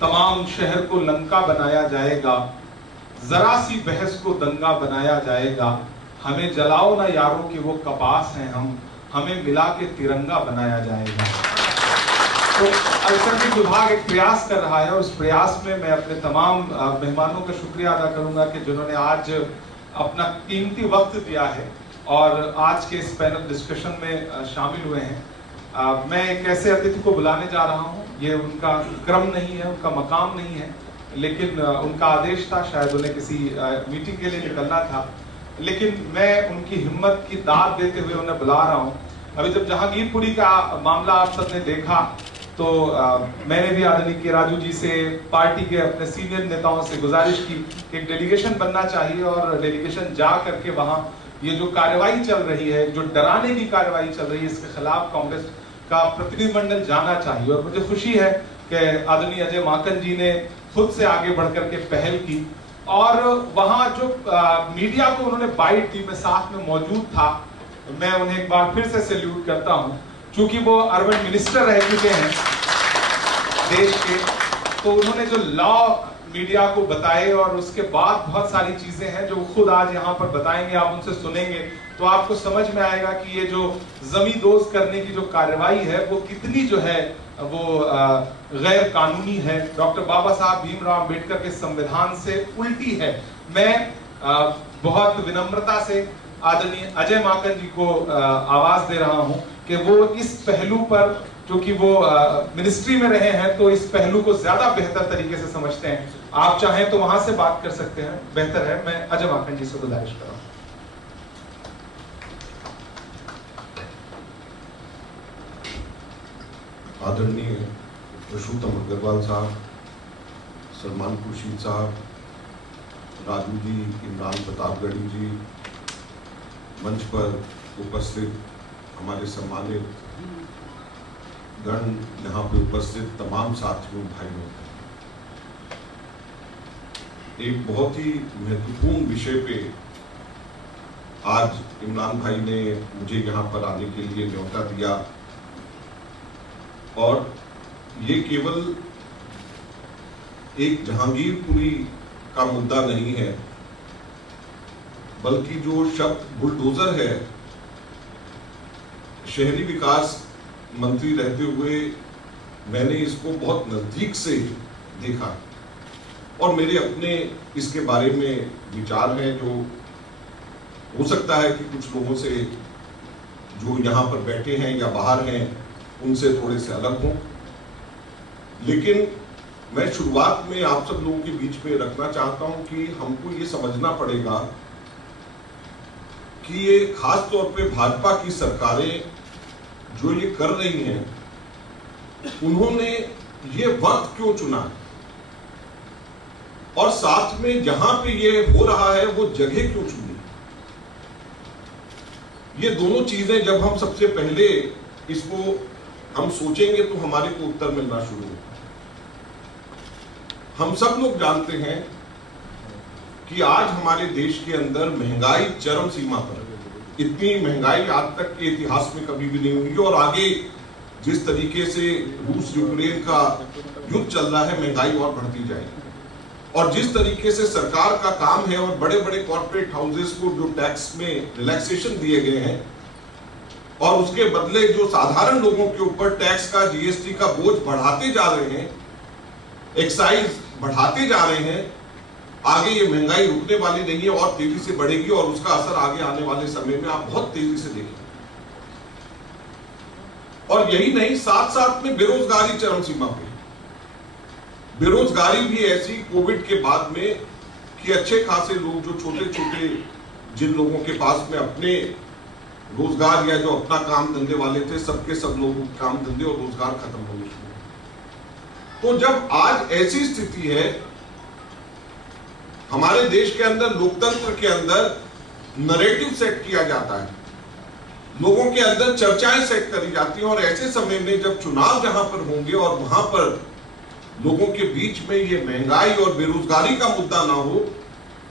तमाम शहर को लंका बनाया जाएगा, जरा सी बहस को दंगा बनाया जाएगा, हमें जलाओ ना यारों के वो कपास हैं हम, हमें मिला के तिरंगा बनाया जाएगा। तो अल्पसंख्यक विभाग एक प्रयास कर रहा है और उस प्रयास में मैं अपने तमाम मेहमानों का शुक्रिया अदा करूंगा कि जिन्होंने आज अपना कीमती वक्त दिया है और आज के इस पैनल डिस्कशन में शामिल हुए हैं। मैं एक ऐसे अतिथि को बुलाने जा रहा हूं, ये उनका क्रम नहीं है, उनका मकाम नहीं है, लेकिन उनका आदेश था, शायद उन्हें किसी मीटिंग के लिए निकलना था, लेकिन मैं उनकी हिम्मत की दाद देते हुए उन्हें बुला रहा हूं। अभी जब जहांगीरपुरी का मामला आप सबने देखा तो मैंने भी आदरणीय के राजू जी से, पार्टी के अपने सीनियर नेताओं से गुजारिश की कि एक डेलीगेशन बनना चाहिए और डेलीगेशन जा करके वहां ये जो कार्रवाई चल रही है, जो डराने की कार्रवाई चल रही है, इसके खिलाफ कांग्रेस का प्रतिनिधिमंडल जाना चाहिए। और मुझे खुशी है कि आदरणीय अजय माकन जी ने खुद से आगे बढ़कर के पहल की और वहां जो मीडिया को उन्होंने बाइट दी, मैं साथ में मौजूद था, मैं उन्हें एक बार फिर से सैल्यूट करता हूं। चूंकि वो अर्बन मिनिस्टर रह चुके हैं देश के, तो उन्होंने जो लॉ मीडिया को बताए और उसके बाद बहुत सारी चीजें हैं जो खुद आज यहाँ पर बताएंगे, आप उनसे सुनेंगे तो आपको समझ में आएगा कि ये जो जमींदोज करने की जो कार्रवाई है वो कितनी जो है वो गैर कानूनी है, डॉक्टर बाबा साहब भीमराव अंबेडकर के संविधान से उल्टी है। मैं बहुत विनम्रता से आदरणीय अजय माकन जी को आवाज दे रहा हूं कि वो इस पहलू पर, क्योंकि वो मिनिस्ट्री में रहे हैं तो इस पहलू को ज्यादा बेहतर तरीके से समझते हैं। आप चाहें तो वहां से बात कर सकते हैं, बेहतर है। मैं अजय माकन जी से गुजारिश कर रहा हूं। आदरणीय पुरुषोत्तम अग्रवाल साहब, सलमान खुर्शीद साहब, राजू जी, इमरान प्रतापगढ़ी जी, मंच पर उपस्थित हमारे सम्मानित गण, यहाँ पे उपस्थित तमाम साथियों भाइयों, एक बहुत ही महत्वपूर्ण विषय पे आज इमरान भाई ने मुझे यहाँ पर आने के लिए न्योता दिया और ये केवल एक जहांगीरपुरी का मुद्दा नहीं है, बल्कि जो शब्द बुलडोजर है, शहरी विकास मंत्री रहते हुए मैंने इसको बहुत नजदीक से देखा और मेरे अपने इसके बारे में विचार हैं जो हो सकता है कि कुछ लोगों से जो यहाँ पर बैठे हैं या बाहर हैं उनसे थोड़े से अलग हों, लेकिन मैं शुरुआत में आप सब लोगों के बीच में रखना चाहता हूं कि हमको ये समझना पड़ेगा कि ये खास तौर पे भाजपा की सरकारें जो ये कर रही हैं, उन्होंने ये वक्त क्यों चुना और साथ में जहां पे ये हो रहा है वो जगह क्यों चुनी। ये दोनों चीजें जब हम सबसे पहले इसको हम सोचेंगे तो हमारे को उत्तर मिलना शुरू होगा। हम सब लोग जानते हैं कि आज हमारे देश के अंदर महंगाई चरम सीमा पर है। इतनी महंगाई आज तक के इतिहास में कभी भी नहीं हुई और आगे जिस तरीके से रूस यूक्रेन का युद्ध चल रहा है, महंगाई और बढ़ती जाएगी। और जिस तरीके से सरकार का काम है और बड़े बड़े कॉर्पोरेट हाउसेस को जो टैक्स में रिलैक्सेशन दिए गए हैं और उसके बदले जो साधारण लोगों के ऊपर टैक्स का, जीएसटी का बोझ बढ़ाते जा रहे हैं, एक्साइज बढ़ाते जा रहे हैं, आगे ये महंगाई रुकने वाली नहीं है और तेजी से बढ़ेगी और उसका असर आगे आने वाले समय में आप बहुत तेजी से देखेंगे। और यही नहीं, साथ साथ में बेरोजगारी चरम सीमा पे, बेरोजगारी भी ऐसी कोविड के बाद में कि अच्छे खासे लोग जो छोटे छोटे जिन लोगों के पास में अपने रोजगार या जो अपना काम धंधे वाले थे, सबके सब लोगों के काम धंधे और रोजगार खत्म होने शुरू। तो जब आज ऐसी स्थिति है, हमारे देश के अंदर लोकतंत्र के अंदर नरेटिव सेट किया जाता है, लोगों के अंदर चर्चाएं सेट करी जाती हैं और ऐसे समय में जब चुनाव जहां पर होंगे और वहां पर लोगों के बीच में ये महंगाई और बेरोजगारी का मुद्दा ना हो,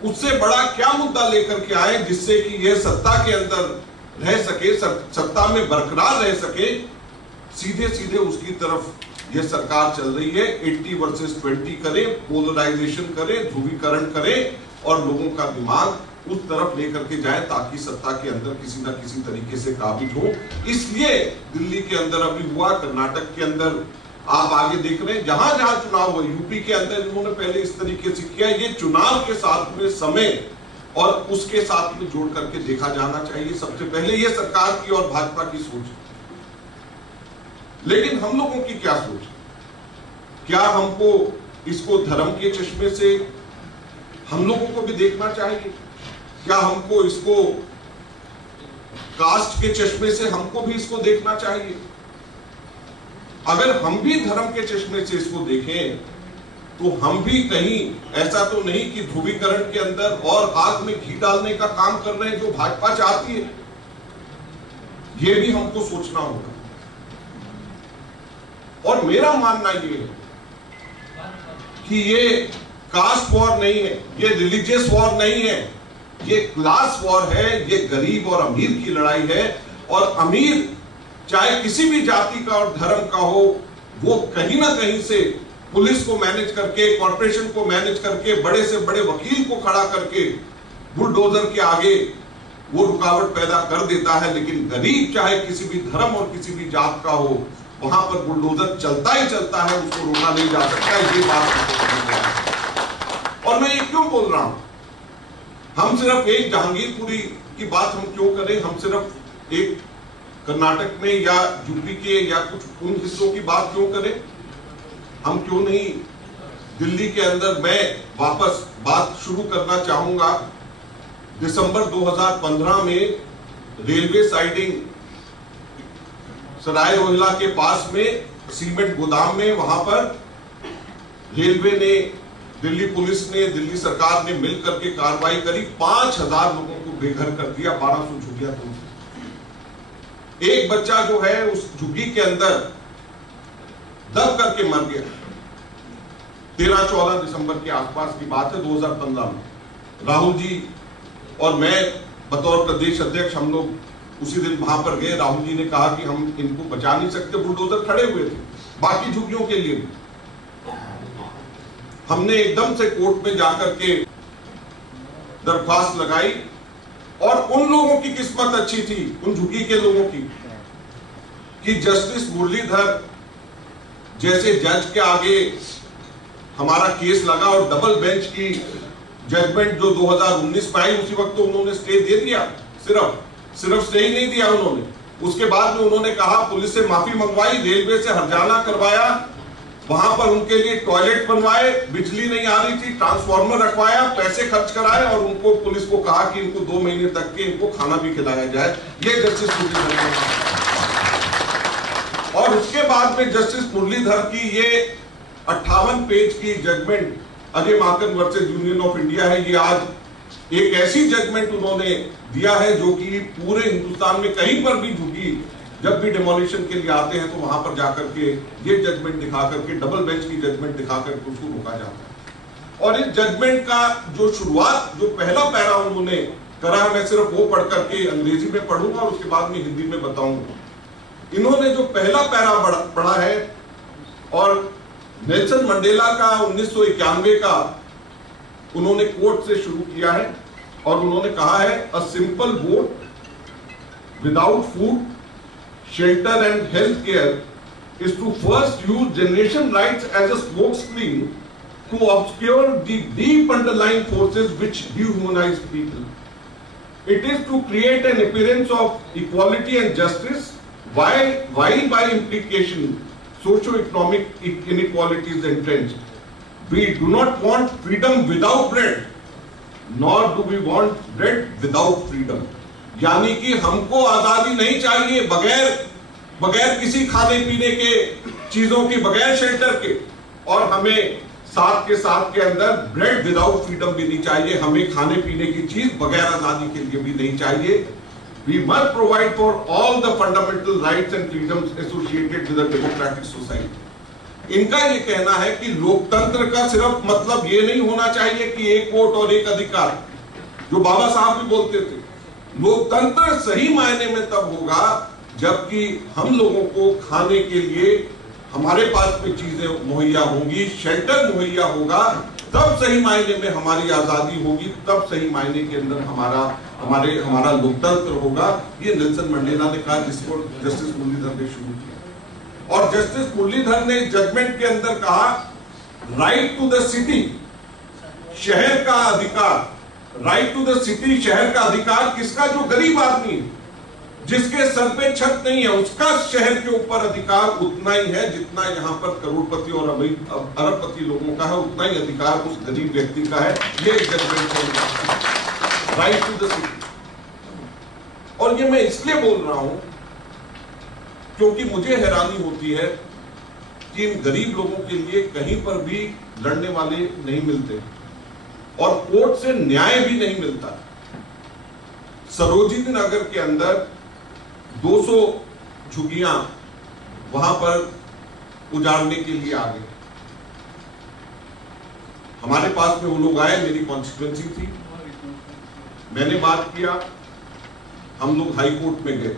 उससे बड़ा क्या मुद्दा लेकर के आए जिससे कि ये सत्ता के अंदर रह सके, सत्ता में बरकरार रह सके, सीधे सीधे उसकी तरफ ये सरकार चल रही है 80 वर्सेस 20 करें, पोलराइजेशन करें, ध्रुवीकरण करें और लोगों का दिमाग उस तरफ लेकर के जाए ताकि सत्ता के अंदर किसी ना किसी तरीके से काबिज हो। इसलिए दिल्ली के अंदर अभी हुआ, कर्नाटक के अंदर आप आगे देख रहे हैं, जहां जहां चुनाव हुआ, यूपी के अंदर इन्होंने पहले इस तरीके से किया। ये चुनाव के साथ में समय और उसके साथ में जोड़ करके देखा जाना चाहिए। सबसे पहले ये सरकार की और भाजपा की सोच है, लेकिन हम लोगों की क्या सोच है? क्या हमको इसको धर्म के चश्मे से हम लोगों को भी देखना चाहिए? क्या हमको इसको कास्ट के चश्मे से हमको भी इसको देखना चाहिए? अगर हम भी धर्म के चश्मे से इसको देखें तो हम भी कहीं ऐसा तो नहीं कि ध्रुवीकरण के अंदर और आग में घी डालने का काम कर रहे हैं जो भाजपा चाहती है। यह भी हमको सोचना होगा। और मेरा मानना यह है कि ये कास्ट वॉर नहीं है, ये रिलीजियस वॉर नहीं है, ये क्लास वॉर है। ये गरीब और अमीर की लड़ाई है। और अमीर चाहे किसी भी जाति का और धर्म का हो, वो कहीं ना कहीं से पुलिस को मैनेज करके, कॉर्पोरेशन को मैनेज करके, बड़े से बड़े वकील को खड़ा करके बुलडोजर के आगे वो रुकावट पैदा कर देता है। लेकिन गरीब चाहे किसी भी धर्म और किसी भी जात का हो, वहां पर बुलडोजर चलता ही चलता है, उसको रोका नहीं जा सकता। ये बात, और मैं ये क्यों बोल रहा हूं? हम सिर्फ एक जहांगीरपुरी की बात हम क्यों करें? हम सिर्फ एक कर्नाटक में या यूपी के या कुछ उन हिस्सों की बात क्यों करें? हम क्यों नहीं दिल्ली के अंदर? मैं वापस बात शुरू करना चाहूंगा। दिसंबर 2015 में रेलवे साइडिंग सराय रोहिला के पास में सीमेंट गोदाम में, वहां पर रेलवे ने, दिल्ली पुलिस ने, दिल्ली सरकार ने मिलकर के कार्रवाई करी। 5000 लोगों को बेघर कर दिया, 1200 झुग्गियां तोड़ दी। एक बच्चा जो है उस झुग्गी के अंदर दब करके मर गया। 13-14 दिसंबर के आसपास की बात है, 2015 में। राहुल जी और मैं बतौर प्रदेश अध्यक्ष हम लोग उसी दिन वहां पर गए। राहुल जी ने कहा कि हम इनको बचा नहीं सकते, बुलडोजर खड़े हुए थे बाकी झुग्गियों के लिए भी। हमने एकदम से कोर्ट में जाकर के दरख्वास्त लगाई और उन लोगों की किस्मत अच्छी थी, उन झुग्गी के लोगों की, कि जस्टिस मुरलीधर जैसे जज के आगे हमारा केस लगा और डबल बेंच की जजमेंट जो 2019 में आई, उसी वक्त तो उन्होंने स्टे दे दिया। सिर्फ स्टे ही नहीं दिया उन्होंने, उसके बाद में उन्होंने कहा, पुलिस से माफी मंगवाई, रेलवे से हर्जाना करवाया, वहां पर उनके लिए टॉयलेट बनवाए, बिजली नहीं आ रही थी, ट्रांसफार्मर रखवाया, पैसे खर्च कराए और उनको पुलिस को कहा कि इनको 2 महीने तक के इनको खाना भी खिलाया जाए। ये जस्टिस मुरलीधर ने। और उसके बाद में जस्टिस मुरलीधर की ये 58 पेज की judgment Ajay Maken versus Union of India है। ये आज एक ऐसी जजमेंट उन्होंने दिया है जो कि पूरे हिंदुस्तान में कहीं पर भी झुकी, जब भी डेमोलिशन के लिए आते हैं तो वहां पर जाकर के ये जजमेंट दिखा करके, डबल बेंच की जजमेंट दिखा करके उसको रोका जाता है। और इस जजमेंट का जो शुरुआत, जो पहला पैरा उन्होंने करा है, मैं सिर्फ वो पढ़ करके अंग्रेजी में पढ़ूंगा और उसके बाद में हिंदी में बताऊंगा। इन्होंने जो पहला पैरा पढ़ा है और नेल्सन मंडेला का 1991 का उन्होंने कोट से शुरू किया है और उन्होंने कहा है, a simple vote without food, shelter and health care is to first use generation rights as a smokescreen to obscure the deep underlying forces which dehumanize people. It is to create an appearance of equality and justice while by implication socio-economic inequality is entrenched. We do not want freedom without bread, nor do we want bread without freedom. यानी कि हमको आजादी नहीं चाहिए बगैर किसी खाने पीने के चीजों की, बगैर शेल्टर के, और हमें साथ के अंदर ब्रेड विदाउट फ्रीडम भी नहीं चाहिए। हमें खाने पीने की चीज बगैर आजादी के लिए भी नहीं चाहिए। We must provide for all the fundamental rights and freedoms associated with a democratic society. इनका ये कहना है कि लोकतंत्र का सिर्फ मतलब ये नहीं होना चाहिए कि एक वोट और एक अधिकार, जो बाबा साहब भी बोलते थे। लोकतंत्र सही मायने में तब होगा जबकि हम लोगों को खाने के लिए, हमारे पास में चीजें मुहैया होंगी, शेल्टर मुहैया होगा, तब सही मायने में हमारी आजादी होगी, तब सही मायने के अंदर हमारा लोकतंत्र होगा। ये नेल्सन मंडेला ने कहा, जिसको जस्टिस मुरलीधर ने शुरू किया। और जस्टिस मुरलीधर ने जजमेंट के अंदर कहा, राइट टू द सिटी, शहर का अधिकार, राइट टू द सिटी, शहर का अधिकार किसका? जो गरीब आदमी है, जिसके सर पे छत नहीं है, उसका शहर के ऊपर अधिकार उतना ही है जितना यहाँ पर करोड़पति और अरबपति लोगों का है, उतना ही अधिकार उस गरीब व्यक्ति का है। ये जजमेंट है, राइट टू द सिटी। और ये मैं इसलिए बोल रहा हूं क्योंकि मुझे हैरानी होती है कि इन गरीब लोगों के लिए कहीं पर भी लड़ने वाले नहीं मिलते और कोर्ट से न्याय भी नहीं मिलता। सरोजिनी नगर के अंदर 200 झुग्गियां वहां पर उजाड़ने के लिए आ गए। हमारे पास में वो लोग आए, मेरी कॉन्स्टिट्यूएंसी थी, मैंने बात किया, हम लोग हाई कोर्ट में गए,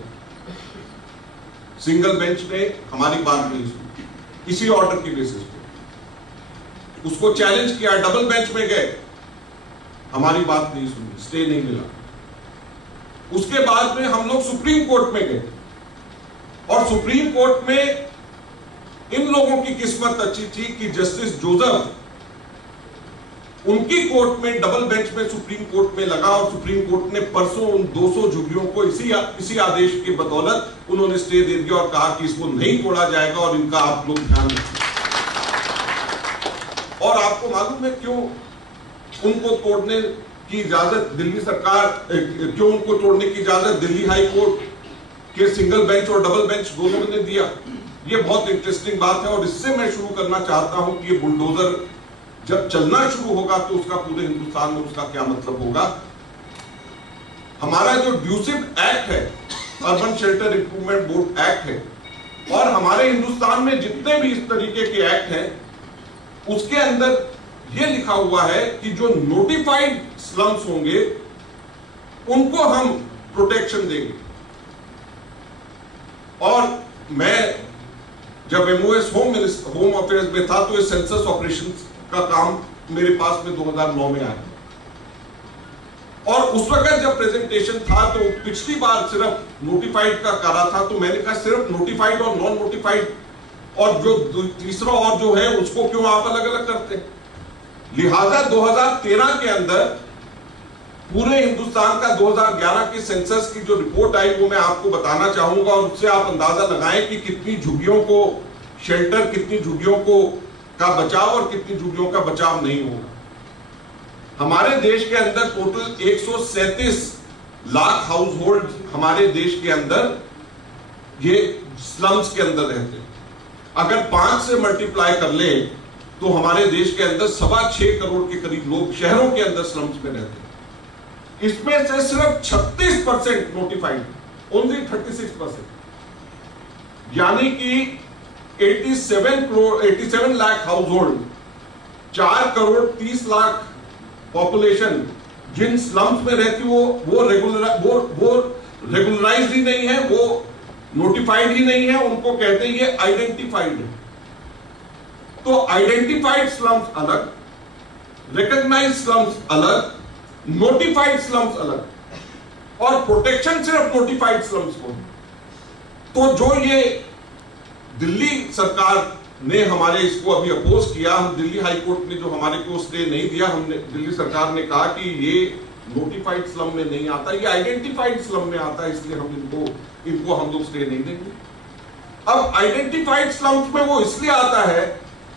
सिंगल बेंच ने हमारी बात नहीं सुनी, इसी ऑर्डर की बेसिस पे उसको चैलेंज किया, डबल बेंच में गए, हमारी बात नहीं सुनी, स्टे नहीं मिला। उसके बाद में हम लोग सुप्रीम कोर्ट में गए और सुप्रीम कोर्ट में इन लोगों की किस्मत अच्छी थी कि जस्टिस जोसेफ उनकी कोर्ट में डबल बेंच में सुप्रीम कोर्ट में लगा और सुप्रीम कोर्ट ने परसों उन 200 झुग्गियों को इसी आदेश के बदौलत उन्होंने स्टे दे दिया और कहा कि इसको नहीं तोड़ा जाएगा और इनका आप लोग ध्यान रखिए। और आपको मालूम है क्यों उनको तोड़ने की इजाजत दिल्ली सरकार, क्यों उनको तोड़ने की इजाजत दिल्ली हाई कोर्ट के सिंगल बेंच और डबल बेंच दोनों ने दिया? ये बहुत इंटरेस्टिंग बात है और इससे मैं शुरू करना चाहता हूं कि ये बुलडोजर जब चलना शुरू होगा तो उसका पूरे हिंदुस्तान में उसका क्या मतलब होगा। हमारा जो ड्यूसिव एक्ट है, urban shelter improvement board act है, और हमारे हिंदुस्तान में जितने भी इस तरीके के एक्ट हैं उसके अंदर यह लिखा हुआ है कि जो नोटिफाइड स्लम्स होंगे उनको हम प्रोटेक्शन देंगे। और मैं जब एमओएस होम अफेयर्स में था तो ये सेंसस ऑपरेशंस का काम मेरे पास में 2009 में आया और उस वक्त जब प्रेजेंटेशन था तो पिछली बार सिर्फ नोटिफाइड का करा था, तो मैंने कहा सिर्फ नोटिफाइड और नॉन नोटिफाइड और जो तीसरा और जो है उसको क्यों आप अलग अलग करते हैं। लिहाजा 2013 के अंदर पूरे हिंदुस्तान का 2011 की सेंसस की जो रिपोर्ट आई वो मैं आपको बताना चाहूंगा और उससे आप अंदाजा लगाएं कि कितनी झुग्गियों को शेल्टर, कितनी झुग्गियों को का बचाव और कितनी झुग्गियों का बचाव नहीं होगा। हमारे देश के अंदर टोटल 137 लाख हाउस होल्ड हमारे देश के अंदर ये स्लम्स के अंदर रहते हैं। अगर 5 से मल्टीप्लाई कर ले तो हमारे देश के अंदर 6.25 करोड़ के करीब लोग शहरों के अंदर स्लम्स में रहते हैं। इसमें से सिर्फ 36% नोटिफाइड, ओनली 36%, यानी कि 87 lakh household, 4 crore 30 lakh population जिन स्लम्स में रहती वो रेगुलराइज्ड ही नहीं है, वो नोटिफाइड ही नहीं है, उनको कहते हैं ये आइडेंटिफाइड है। तो आइडेंटिफाइड स्लम्स अलग, रिकॉग्नाइज्ड स्लम्स अलग, नोटिफाइड स्लम्स अलग और प्रोटेक्शन सिर्फ नोटिफाइड स्लम्स को। तो जो ये दिल्ली सरकार ने हमारे इसको अभी अपोज किया, हम दिल्ली हाई कोर्ट ने जो हमारे को स्टे नहीं दिया, हमने दिल्ली सरकार ने कहा कि ये नोटिफाइड स्लम में नहीं आता, ये आइडेंटिफाइड स्लम में आता है, इसलिए हम इनको हम लोग स्टे नहीं देंगे। अब आइडेंटिफाइड स्लम्स में वो इसलिए आता है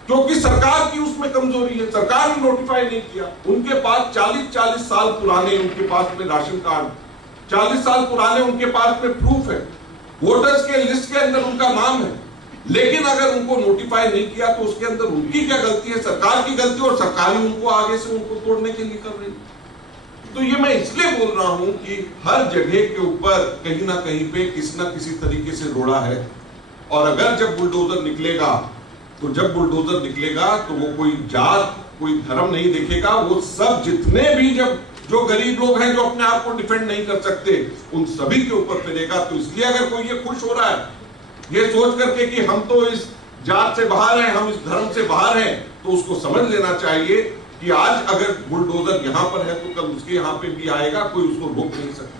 क्योंकि सरकार की उसमें कमजोरी है, सरकार ने नोटिफाई नहीं किया। उनके पास 40 साल पुराने उनके पास में राशन कार्ड, 40 साल पुराने उनके पास में प्रूफ है, वोटर्स के लिस्ट के अंदर उनका नाम है, लेकिन अगर उनको नोटिफाई नहीं किया तो उसके अंदर उनकी क्या गलती है? सरकार की गलती, और सरकार ही उनको आगे से उनको तोड़ने के लिए कर रही है। तो ये मैं इसलिए बोल रहा हूं कि हर जगह के ऊपर कहीं ना कहीं पे किसी ना किसी तरीके से रोड़ा है, और अगर जब बुलडोजर निकलेगा तो वो कोई जात, कोई धर्म नहीं देखेगा, वो सब जितने भी जो गरीब लोग हैं जो अपने आप को डिफेंड नहीं कर सकते उन सभी के ऊपर फिरेगा। तो इसलिए अगर कोई ये खुश हो रहा है ये सोच करके कि हम तो इस जात से बाहर हैं, हम इस धर्म से बाहर हैं, तो उसको समझ लेना चाहिए कि आज अगर बुलडोजर यहां पर है तो कल उसके यहां पे भी आएगा, कोई उसको रोक नहीं सकता।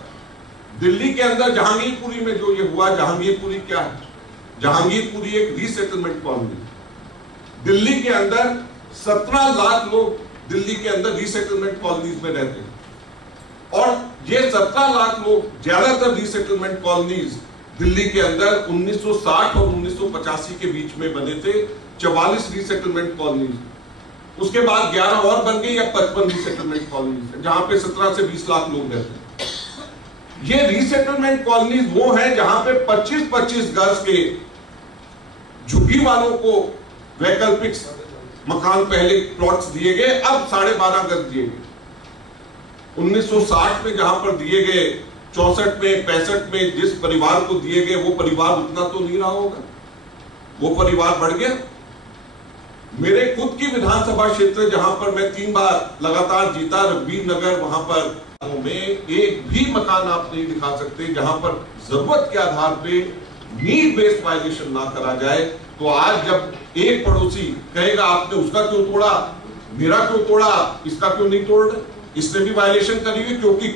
दिल्ली के अंदर जहांगीरपुरी में जो ये हुआ, जहांगीरपुरी क्या है? जहांगीरपुरी एक रीसेटलमेंट कॉलोनी। दिल्ली के अंदर 17 लाख लोग दिल्ली के अंदर रीसेटलमेंट कॉलोनीज में रहते हैं, और ये 17 लाख लोग ज्यादातर रीसेटलमेंट कॉलोनीज दिल्ली के अंदर 1960 और 1985 के बीच में बने थे। 44 रीसेटलमेंट कॉलोनीज, उसके बाद 11 और बन गई या 55 रीसेटलमेंट कॉलोनीज, जहां पे 17 से 20 लाख लोग रहते हैं। ये रीसेटलमेंट कॉलोनीज वो हैं जहां पे 25-25 गज के झुग्गी वालों को वैकल्पिक मकान पहले प्लॉट्स दिए गए, अब 12.5 गज दिए गए। 1960 में जहां पर दिए गए, 64 में 65 में जिस परिवार को दिए गए, वो परिवार उतना तो नहीं रहा होगा, वो परिवार बढ़ गया। मेरे खुद की विधानसभा क्षेत्र जहां पर मैं 3 बार लगातार जीता, रघुवीर नगर, वहां पर में एक भी मकान आप नहीं दिखा सकते जहां पर जरूरत के आधार पे नीड बेस्ड वायलेशन ना करा जाए। तो आज जब एक पड़ोसी कहेगा आपने उसका क्यों तोड़ा, मेरा क्यों तोड़ा, इसका क्यों नहीं तोड़ रहे, इसने भी वायलेशन करी हुई, क्योंकि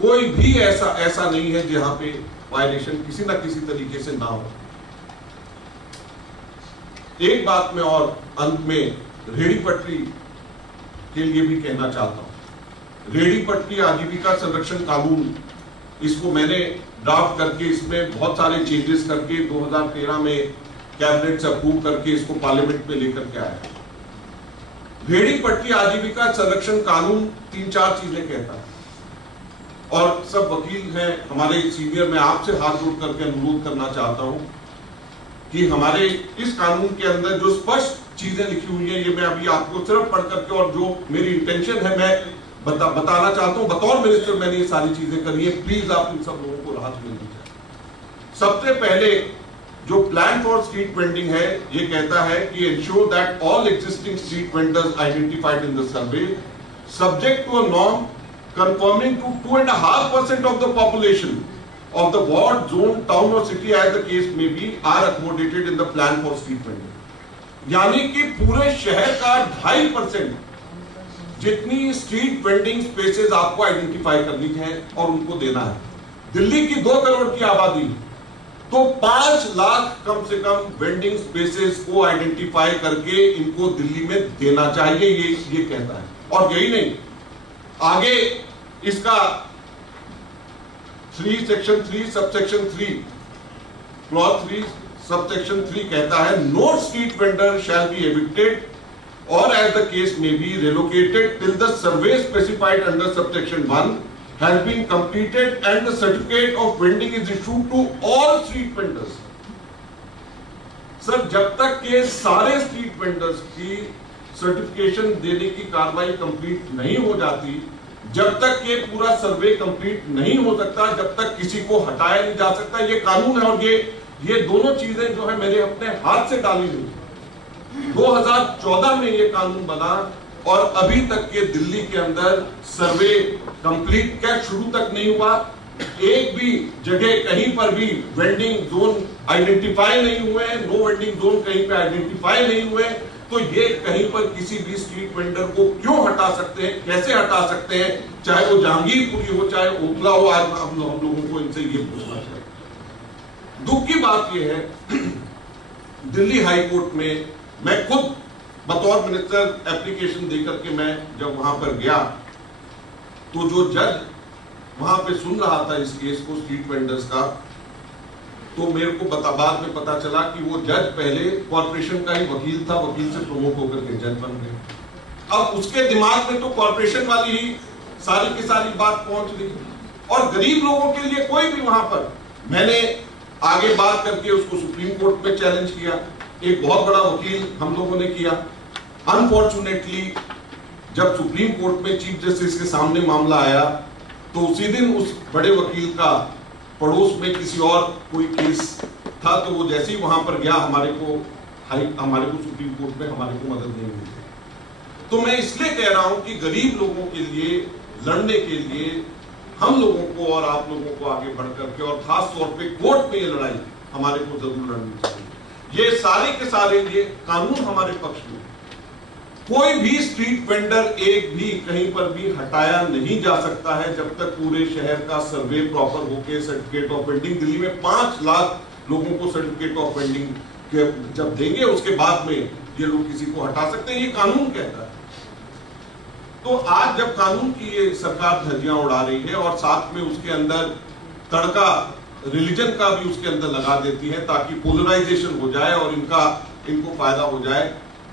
कोई भी ऐसा नहीं है जहां पे वायलेशन किसी ना किसी तरीके से ना हो। एक बात मैं और अंत में रेहड़ी पटरी के लिए भी कहना चाहता हूं। रेहड़ी पटरी आजीविका संरक्षण कानून, इसको मैंने ड्राफ्ट करके इसमें बहुत सारे चेंजेस करके 2013 में कैबिनेट से अप्रूव करके इसको पार्लियामेंट में लेकर के आया। रेहड़ी पटरी आजीविका संरक्षण कानून 3-4 चीजें कहता है, और सब वकील हैं हमारे सीनियर, मैं आपसे हाथ जोड़ करके अनुरोध करना चाहता हूं कि हमारे इस कानून के अंदर जो स्पष्ट चीजें लिखी हुई हैं, ये मैं अभी आपको सिर्फ पढ़ करके, और जो मेरी इंटेंशन है मैं बताना चाहता हूं, बतौर मिनिस्टर मैंने ये सारी चीजें करी है, प्लीज आप इन सब लोगों को राहत मिलनी चाहिए। सबसे पहले जो प्लान फॉर स्ट्रीट वेंडिंग है, ये कहता है कि ensure that all existing street vendors identified in the survey subject to a norm conforming to 2.5% of the population of the ward, zone, town or city as the case may be are accommodated in the plan for street vending। यानी कि पूरे शहर का 2.5% जितनी street vending spaces आपको identify करनी है और उनको देना है। दिल्ली की 2 करोड़ की आबादी, तो 5 लाख कम से कम वेंडिंग स्पेसेस को आइडेंटिफाई करके इनको दिल्ली में देना चाहिए, ये कहता है। और यही नहीं, आगे इसका 3 सेक्शन 3 सबसेक्शन 3 क्लॉज 3 सबसेक्शन 3 कहता है no street vendor shall be evicted or as the case may be relocated till the survey specified under subsection 1 has been completed and the certificate of vending is issued to all street vendors। Sir, जब तक के सारे street vendors की certification देने की कार्रवाई complete नहीं हो जाती, जब तक ये पूरा सर्वे कंप्लीट नहीं हो सकता, जब तक किसी को हटाया नहीं जा सकता। ये कानून है और ये दोनों चीजें जो है मैंने अपने हाथ से डाली हुई। 2014 में ये कानून बना और अभी तक के दिल्ली के अंदर सर्वे कंप्लीट क्या शुरू तक नहीं हुआ। एक भी जगह कहीं पर भी वेंडिंग जोन आइडेंटिफाई नहीं हुए, नो वेंडिंग जोन कहीं पे आइडेंटिफाई नहीं हुए। तो ये कहीं पर किसी भी स्ट्रीट वेंडर को क्यों हटा सकते हैं, कैसे हटा सकते हैं, चाहे वो जहांगीरपुरी हो चाहे ओखला हो। आज हम लोगों को इनसे ये पूछना चाहिए। दुख की बात ये है, दिल्ली हाई कोर्ट में मैं खुद बतौर मिनिस्टर एप्लीकेशन देकर के मैं जब वहां पर गया, तो जो जज वहां पे सुन रहा था इस केस को स्ट्रीट वेंडर्स का, तो मेरे को बाद में पता चला कि वो जज पहले कॉर्पोरेशन का ही वकील था, वकील से प्रमोट होकर के जज बन गए। अब उसके दिमाग में तो कॉर्पोरेशन वाली ही सारी की सारी बात पहुंच रही और गरीब लोगों के लिए कोई भी वहां पर। मैंने आगे बात करके उसको सुप्रीम कोर्ट में चैलेंज किया, एक बहुत बड़ा वकील हम लोगों ने किया। अनफॉर्चुनेटली जब सुप्रीम कोर्ट में चीफ जस्टिस के सामने मामला आया, तो उसी दिन उस बड़े वकील का पड़ोस में किसी और कोई केस था, तो वो जैसे ही वहां पर गया हमारे को सुप्रीम कोर्ट में हमारे को मदद नहीं मिली। तो मैं इसलिए कह रहा हूं कि गरीब लोगों के लिए लड़ने के लिए हम लोगों को और आप लोगों को आगे बढ़ करके और खास तौर पे कोर्ट में ये लड़ाई हमारे को जरूर लड़नी चाहिए। ये सारे के सारे ये कानून हमारे पक्ष में। कोई भी स्ट्रीट वेंडर एक भी कहीं पर भी हटाया नहीं जा सकता है जब तक पूरे शहर का सर्वे प्रॉपर होके सर्टिफिकेट ऑफ वेंडिंग, दिल्ली में 5 लाख लोगों को सर्टिफिकेट ऑफ वेंडिंग जब देंगे उसके बाद में ये लोग किसी को हटा सकते हैं, ये कानून कहता है। तो आज जब कानून की ये सरकार धज्जियां उड़ा रही है और साथ में उसके अंदर तड़का रिलीजन का भी उसके अंदर लगा देती है ताकि पोलराइजेशन हो जाए और इनको फायदा हो जाए,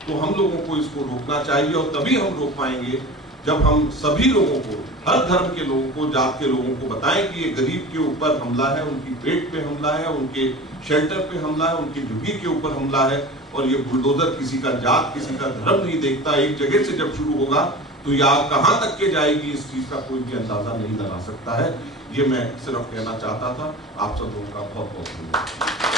तो हम लोगों को इसको रोकना चाहिए। और तभी हम रोक पाएंगे जब हम सभी लोगों को, हर धर्म के लोगों को, जात के लोगों को बताएं कि ये गरीब के ऊपर हमला है, उनकी पेट पे हमला है, उनके शेल्टर पे हमला है, उनकी झुग्गी के ऊपर हमला है। और ये बुलडोजर किसी का जात, किसी का धर्म नहीं देखता। एक जगह से जब शुरू होगा तो ये आग कहां तक के जाएगी इस चीज का कोई भी अंदाजा नहीं लगा सकता है। ये मैं सिर्फ कहना चाहता था। आप सब लोगों का बहुत बहुत धन्यवाद।